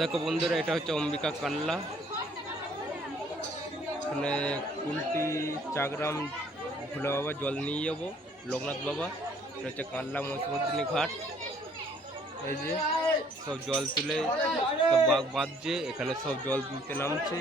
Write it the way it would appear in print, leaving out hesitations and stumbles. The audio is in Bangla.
দেখো বন্ধুরা, এটা হচ্ছে অম্বিকা কাল্লা। এখানে কুলটি চাগ্রাম ভোলে বাবা জল নিয়ে যাবো, লোকনাথ বাবা। এটা হচ্ছে কাল্লা মহিষমর্দিনী ঘাট। এই যে সব জল তুলে সব বাঘ বাঁধছে, এখানে সব জল তুলতে নামছে।